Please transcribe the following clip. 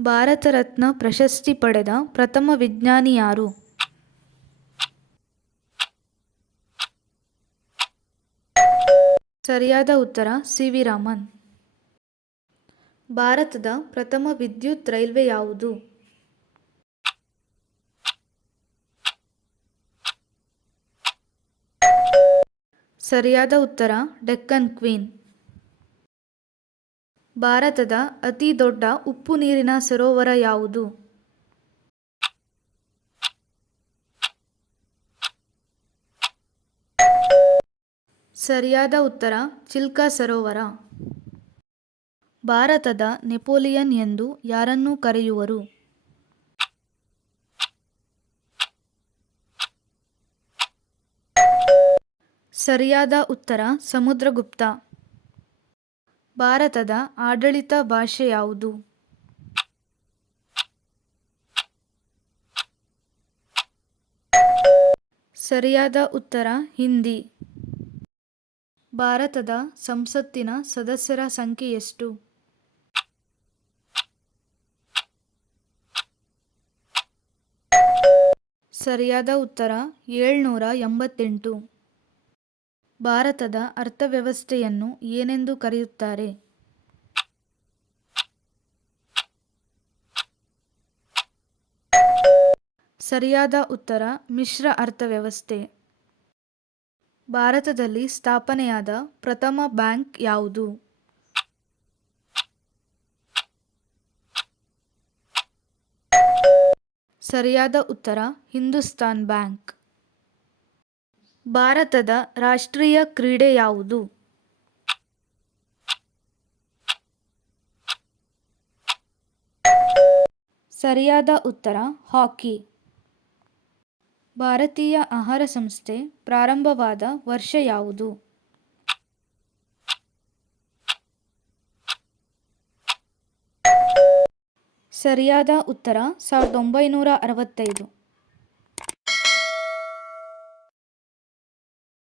ಭಾರತ ರತ್ನ ಪ್ರಶಸ್ತಿ ಪಡೆದ ಪ್ರಥಮ ವಿಜ್ಞಾನಿ ಯಾರು? ಸರಿಯಾದ ಉತ್ತರ, ಸಿ. ವಿ. ರಾಮನ್. ಭಾರತದ ಪ್ರಥಮ ವಿದ್ಯುತ್ ರೈಲ್ವೆ ಯಾವುದು? ಸರಿಯಾದ ಉತ್ತರ, ಡೆಕ್ಕನ್ ಕ್ವೀನ್. ಭಾರತದ ಅತಿ ದೊಡ್ಡ ಉಪ್ಪು ನೀರಿನ ಸರೋವರ ಯಾವುದು? ಸರಿಯಾದ ಉತ್ತರ, ಚಿಲ್ಕಾ ಸರೋವರ. ಭಾರತದ ನೆಪೋಲಿಯನ್ ಎಂದು ಯಾರನ್ನು ಕರೆಯುವರು? ಸರಿಯಾದ ಉತ್ತರ, ಸಮುದ್ರಗುಪ್ತ. ಭಾರತದ ಆಡಳಿತ ಭಾಷೆ ಯಾವುದು? ಸರಿಯಾದ ಉತ್ತರ, ಹಿಂದಿ. ಭಾರತದ ಸಂಸತ್ತಿನ ಸದಸ್ಯರ ಸಂಖ್ಯೆ ಎಷ್ಟು? ಸರಿಯಾದ ಉತ್ತರ, ಏಳ್ನೂರ ಎಂಬತ್ತೆಂಟು. ಭಾರತದ ಅರ್ಥವ್ಯವಸ್ಥೆಯನ್ನು ಏನೆಂದು ಕರೆಯುತ್ತಾರೆ? ಸರಿಯಾದ ಉತ್ತರ, ಮಿಶ್ರ ಅರ್ಥವ್ಯವಸ್ಥೆ. ಭಾರತದಲ್ಲಿ ಸ್ಥಾಪನೆಯಾದ ಪ್ರಥಮ ಬ್ಯಾಂಕ್ ಯಾವುದು? ಸರಿಯಾದ ಉತ್ತರ, ಹಿಂದೂಸ್ತಾನ್ ಬ್ಯಾಂಕ್. ಭಾರತದ ರಾಷ್ಟ್ರೀಯ ಕ್ರೀಡೆ ಯಾವುದು? ಸರಿಯಾದ ಉತ್ತರ, ಹಾಕಿ. ಭಾರತೀಯ ಆಹಾರ ಸಂಸ್ಥೆ ಪ್ರಾರಂಭವಾದ ವರ್ಷ ಯಾವುದು? ಸರಿಯಾದ ಉತ್ತರ, ಸಾವಿರದ ಒಂಬೈನೂರ ಅರವತ್ತೈದು.